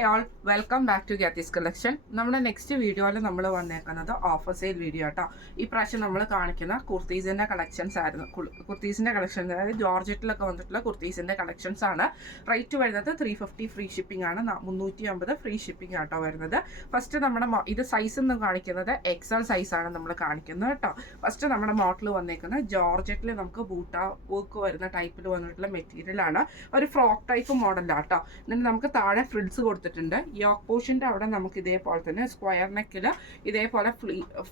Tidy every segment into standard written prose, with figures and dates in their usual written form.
Hi all, welcome back to ഗ്യാത്തീസ് collection. നമ്മുടെ next വീഡിയോയിൽ നമ്മൾ വന്നേക്കുന്നത് ഓഫർ സെയിൽ വീഡിയോ കേട്ടോ. ഈ പ്രാവശ്യം നമ്മൾ കാണിക്കുന്ന കുർത്തീസിൻ്റെ കളക്ഷൻസ് ആയിരുന്നു. കുർത്തീസിൻ്റെ കളക്ഷൻസ്, അതായത് ജോർജറ്റിലൊക്കെ വന്നിട്ടുള്ള കുർത്തീസിൻ്റെ കളക്ഷൻസ് ആണ്. റേറ്റ് വരുന്നത് 350 ഫ്രീ ഷിപ്പിംഗ് ആണ്, 350 ഫ്രീ ഷിപ്പിംഗ് ആട്ടോ വരുന്നത്. ഫസ്റ്റ് നമ്മുടെ ഇത് സൈസ് എന്ന് കാണിക്കുന്നത് എക്സൽ സൈസാണ് നമ്മൾ കാണിക്കുന്നത് കേട്ടോ. ഫസ്റ്റ് നമ്മുടെ മോഡൽ വന്നേക്കുന്നത് ജോർജറ്റിൽ നമുക്ക് ബൂട്ട വർക്ക് വരുന്ന ടൈപ്പിൽ വന്നിട്ടുള്ള മെറ്റീരിയലാണ്. ഒരു ഫ്രോക്ക് ടൈപ്പ് മോഡലാണ് കേട്ടോ. എന്നിട്ട് നമുക്ക് താഴെ ഫ്രിൽസ് കൊടുത്തിട്ടുണ്ട്. യോക്ക് പോർഷൻ്റെ അവിടെ നമുക്ക് ഇതേപോലെ തന്നെ സ്ക്വയർ നെക്കിൽ ഇതേപോലെ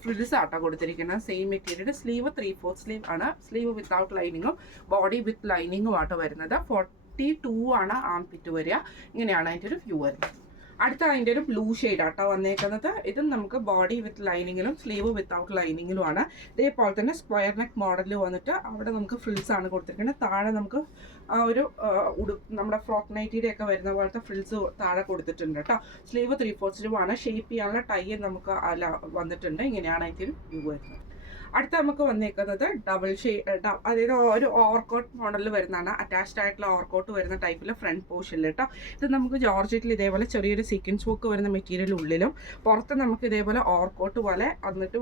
ഫ്രിൽസ് ആട്ടോ കൊടുത്തിരിക്കുന്നത്. Same material. സ്ലീവ് 3/4 സ്ലീവ് ആണ്. സ്ലീവ് വിത്തൗട്ട് ലൈനിങ്ങും ബോഡി വിത്ത് ലൈനിങ്ങും ആട്ടോ വരുന്നത്. 42 ആണ് ആം പിറ്റ് വരിക. ഇങ്ങനെയാണ് അതിൻ്റെ ഒരു വ്യൂ വരുന്നത്. അടുത്ത അതിൻ്റെ ഒരു ബ്ലൂ ഷെയ്ഡ് ആട്ടോ വന്നേക്കുന്നത്. ഇതും നമുക്ക് ബോഡി വിത്ത് ലൈനിങ്ങിലും സ്ലീവ് വിത്തൗട്ട് ലൈനിങ്ങിലുമാണ്. ഇതേപോലെ തന്നെ സ്ക്വയർ നെക്ക് മോഡലിൽ വന്നിട്ട് അവിടെ നമുക്ക് ഫ്രിൽസ് ആണ് കൊടുത്തിരിക്കുന്നത്. താഴെ നമുക്ക് ആ ഒരു നമ്മുടെ ഫ്രോക്ക് നൈറ്റിയുടെ ഒക്കെ വരുന്ന പോലത്തെ ഫ്രിൽസ് താഴെ കൊടുത്തിട്ടുണ്ട് കേട്ടോ. സ്ലീവ് 3/4 സ്ലീവ് ആണ്. ഷേപ്പ് ചെയ്യാനുള്ള ടൈ നമുക്ക് വന്നിട്ടുണ്ട്. ഇങ്ങനെയാണ് അതിൻ്റെ ഒരു വ്യൂ വരുന്നത്. അടുത്ത നമുക്ക് വന്നേക്കുന്നത് ഡബിൾ അതായത് ഒരു ഓവർകോട്ട് മോഡലിൽ വരുന്നതാണ്. അറ്റാച്ച്ഡ് ആയിട്ടുള്ള ഓവർകോട്ട് വരുന്ന ടൈപ്പിൽ ഫ്രണ്ട് പോർഷനിൽ കേട്ടോ. ഇത് നമുക്ക് ജോർജറ്റിൽ ഇതേപോലെ ചെറിയൊരു സീക്വൻസ് വർക്ക് വരുന്ന മെറ്റീരിയൽ ഉള്ളിലും പുറത്ത് നമുക്ക് ഇതേപോലെ ഓവർകോട്ട് പോലെ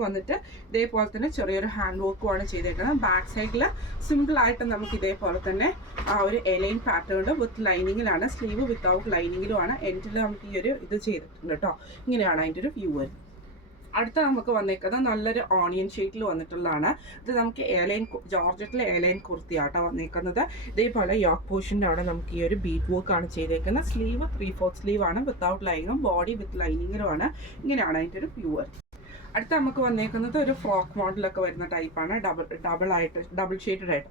വന്നിട്ട് ഇതേപോലെ തന്നെ ചെറിയൊരു ഹാൻഡ് വർക്കുമാണ് ചെയ്തേക്കുന്നത്. ബാക്ക് സൈഡിൽ സിമ്പിളായിട്ട് നമുക്ക് ഇതേപോലെ തന്നെ ആ ഒരു എലൈൻ പാറ്റേൺ വിത്ത് ലൈനിങ്ങിലാണ്. സ്ലീവ് വിത്തൗട്ട് ലൈനിങ്ങിലുമാണ്. എൻഡിൽ നമുക്ക് ഈ ഒരു ഇത് ചെയ്തിട്ടുണ്ട് കേട്ടോ. ഇങ്ങനെയാണ് അതിൻ്റെ ഒരു വ്യൂ വരുന്നത്. അടുത്ത നമുക്ക് വന്നേക്കുന്നത് നല്ലൊരു ഓണിയൻ ഷെയ്ഡിൽ വന്നിട്ടുള്ളതാണ്. ഇത് നമുക്ക് ജോർജറ്റിലെ എയർലൈൻ കുർത്തിയാട്ടോ വന്നേക്കുന്നത്. ഇതേപോലെ യോക്ക് പോർഷൻ്റെ അവിടെ നമുക്ക് ഈ ഒരു ബീറ്റ് വർക്ക് ആണ് ചെയ്തേക്കുന്നത്. സ്ലീവ് 3/4 സ്ലീവ് ആണ് വിത്തൗട്ട് ലൈനിങ്ങും ബോഡി വിത്ത് ലൈനിങ്ങിലുമാണ്. ഇങ്ങനെയാണ് അതിൻ്റെ ഒരു വ്യൂ വരുന്നത്. അടുത്ത നമുക്ക് വന്നേക്കുന്നത് ഒരു ഫ്രോക്ക് മോഡലൊക്കെ വരുന്ന ടൈപ്പാണ്. ഡബിൾ ഷെയ്ഡഡ് ആയിട്ട്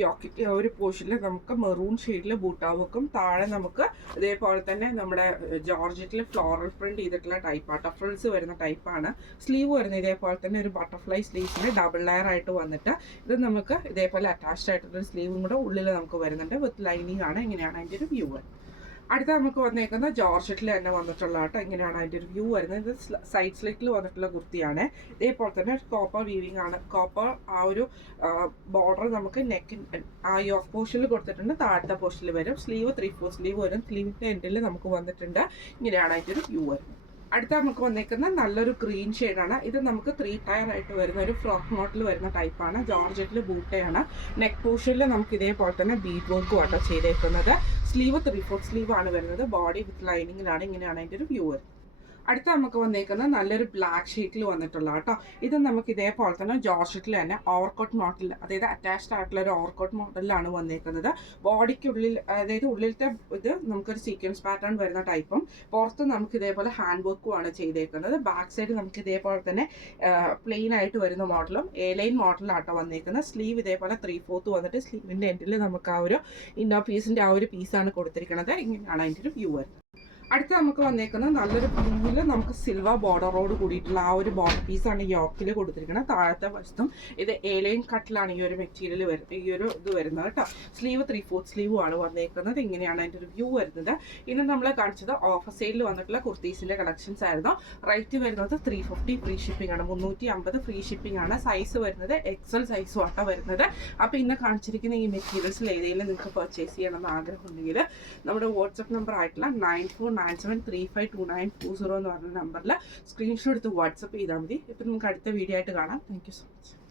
യോക്ക് ഒരു പോർഷനിൽ നമുക്ക് മെറൂൺ ഷെയ്ഡിൽ ബൂട്ടാവക്കും താഴെ നമുക്ക് ഇതേപോലെ തന്നെ നമ്മുടെ ജോർജറ്റിൽ ഫ്ലോറൽ പ്രിന്റ് ചെയ്തിട്ടുള്ള ടൈപ്പാണ്. ഫ്രിൽസ് വരുന്ന ടൈപ്പാണ്. സ്ലീവ് വരുന്നത് ഇതേപോലെ തന്നെ ഒരു ബട്ടർഫ്ലൈ സ്ലീവ്സിൽ ഡബിൾ ലെയർ ആയിട്ട് വന്നിട്ട് ഇത് നമുക്ക് ഇതേപോലെ അറ്റാച്ച്ഡ് ആയിട്ടുള്ള സ്ലീവും കൂടെ ഉള്ളിൽ നമുക്ക് വരുന്നുണ്ട്. വിത്ത് ലൈനിങ് ആണ്. ഇങ്ങനെയാണ് അതിൻ്റെ ഒരു വ്യൂ വരുന്നത്. അടുത്ത നമുക്ക് വന്നേക്കുന്നത് ജോർജറ്റിൽ തന്നെ വന്നിട്ടുള്ള കേട്ടോ. ഇങ്ങനെയാണ് അതിൻ്റെ ഒരു വ്യൂ വരുന്നത്. ഇത് സൈഡ് സ്ലിറ്റിൽ വന്നിട്ടുള്ള കുർത്തിയാണ്. ഇതേപോലെ തന്നെ കോപ്പർ വീവിങ് ആണ്. കോപ്പർ ആ ഒരു ബോർഡർ നമുക്ക് നെക്കിൻ ആ യോക്ക് പോർഷനിൽ കൊടുത്തിട്ടുണ്ട്. താഴത്തെ പോർഷനിൽ വരും. സ്ലീവ് 3/4 സ്ലീവ് വരും. സ്ലീവിൻ്റെ എൻഡിൽ നമുക്ക് വന്നിട്ടുണ്ട്. ഇങ്ങനെയാണ് അതിൻ്റെ ഒരു വ്യൂ വരുന്നത്. അടുത്ത നമുക്ക് വന്നേക്കുന്ന നല്ലൊരു ഗ്രീൻ ഷെയ്ഡാണ്. ഇത് നമുക്ക് 3 ടയർ ആയിട്ട് വരുന്ന ഒരു ഫ്രോക്ക് മോഡൽ വരുന്ന ടൈപ്പാണ്. ജോർജറ്റിൽ ബൂട്ടയാണ്. നെക്ക് പോർഷനിൽ നമുക്ക് ഇതേപോലെ തന്നെ ബീഡ് വർക്കും ആട്ടോ ചെയ്തേക്കുന്നത്. സ്ലീവ് 3/4 സ്ലീവ് ആണ് വരുന്നത്. ബോഡി വിത്ത് ലൈനിങ്ങിലാണ്. ഇങ്ങനെയാണ് അതിൻ്റെ ഒരു വ്യൂ വരുന്നത്. അടുത്ത നമുക്ക് വന്നേക്കുന്നത് നല്ലൊരു ബ്ലാക്ക് ഷെയ്ഡിൽ വന്നിട്ടുള്ള കേട്ടോ. ഇത് നമുക്ക് ഇതേപോലെ തന്നെ ജോർജറ്റിൽ തന്നെ ഓവർകോട്ട് മോഡൽ, അതായത് അറ്റാച്ച്ഡ് ആയിട്ടുള്ള ഒരു ഓവർകോട്ട് മോഡലിലാണ് വന്നേക്കുന്നത്. ബോഡിക്കുള്ളിൽ അതായത് ഉള്ളിലത്തെ ഇത് നമുക്കൊരു സീക്വൻസ് പാറ്റേൺ വരുന്ന ടൈപ്പും പുറത്ത് നമുക്ക് ഇതേപോലെ ഹാൻഡ് വർക്കുമാണ് ചെയ്തേക്കുന്നത്. ബാക്ക് സൈഡ് നമുക്ക് ഇതേപോലെ തന്നെ പ്ലെയിൻ ആയിട്ട് വരുന്ന മോഡലും എലൈൻ മോഡലാട്ടോ വന്നേക്കുന്നത്. സ്ലീവ് ഇതേപോലെ 3/4 വന്നിട്ട് സ്ലീവിൻ്റെ എൻഡിൽ നമുക്ക് ആ ഒരു ഇന്നർ പീസിൻ്റെ ആ ഒരു പീസാണ് കൊടുത്തിരിക്കുന്നത്. ഇങ്ങനെയാണ് അതിൻ്റെ ഒരു വ്യൂ വരുന്നത്. അടുത്ത നമുക്ക് വന്നേക്കുന്നത് നല്ലൊരു ബ്ലൂവിൽ നമുക്ക് സിൽവർ ബോർഡറോട് കൂടിയിട്ടുള്ള ആ ഒരു ബോർഡർ പീസാണ് യോക്കിൽ കൊടുത്തിരിക്കുന്നത്. താഴത്തെ വശത്തും ഇത് എലൈൻ കട്ടിലാണ് ഈ ഒരു മെറ്റീരിയൽ വരുന്നത്, ഈ ഒരു ഇത് വരുന്നത് കേട്ടോ. സ്ലീവ് 3/4 സ്ലീവും ആണ് വന്നേക്കുന്നത്. ഇങ്ങനെയാണ് അതിൻ്റെ ഒരു വ്യൂ വരുന്നത്. ഇന്ന് നമ്മൾ കാണിച്ചത് ഓഫർ സെയിലിൽ വന്നിട്ടുള്ള കുർത്തീസിൻ്റെ കളക്ഷൻസ് ആയിരുന്നു. റേറ്റ് വരുന്നത് 350 ഫ്രീ ഷിപ്പിംഗ് ആണ്. 350 ഫ്രീ ഷിപ്പിംഗ് ആണ്. സൈസ് വരുന്നത് എക്സൽ സൈസും ആട്ടോ വരുന്നത്. അപ്പോൾ ഇന്ന് കാണിച്ചിരിക്കുന്ന ഈ മെറ്റീരിയൽസിൽ ഏതെങ്കിലും നിങ്ങൾക്ക് പർച്ചേസ് ചെയ്യണമെന്ന് ആഗ്രഹമുണ്ടെങ്കിൽ നമ്മുടെ വാട്സപ്പ് നമ്പർ ആയിട്ടുള്ള 9497352920 എന്ന് പറഞ്ഞ നമ്പറിൽ സ്ക്രീൻഷോട്ട് എടുത്ത് വാട്സപ്പ് ചെയ്താൽ മതി. ഇപ്പം നമുക്ക് അടുത്ത വീഡിയോ ആയിട്ട് കാണാം. Thank you so much.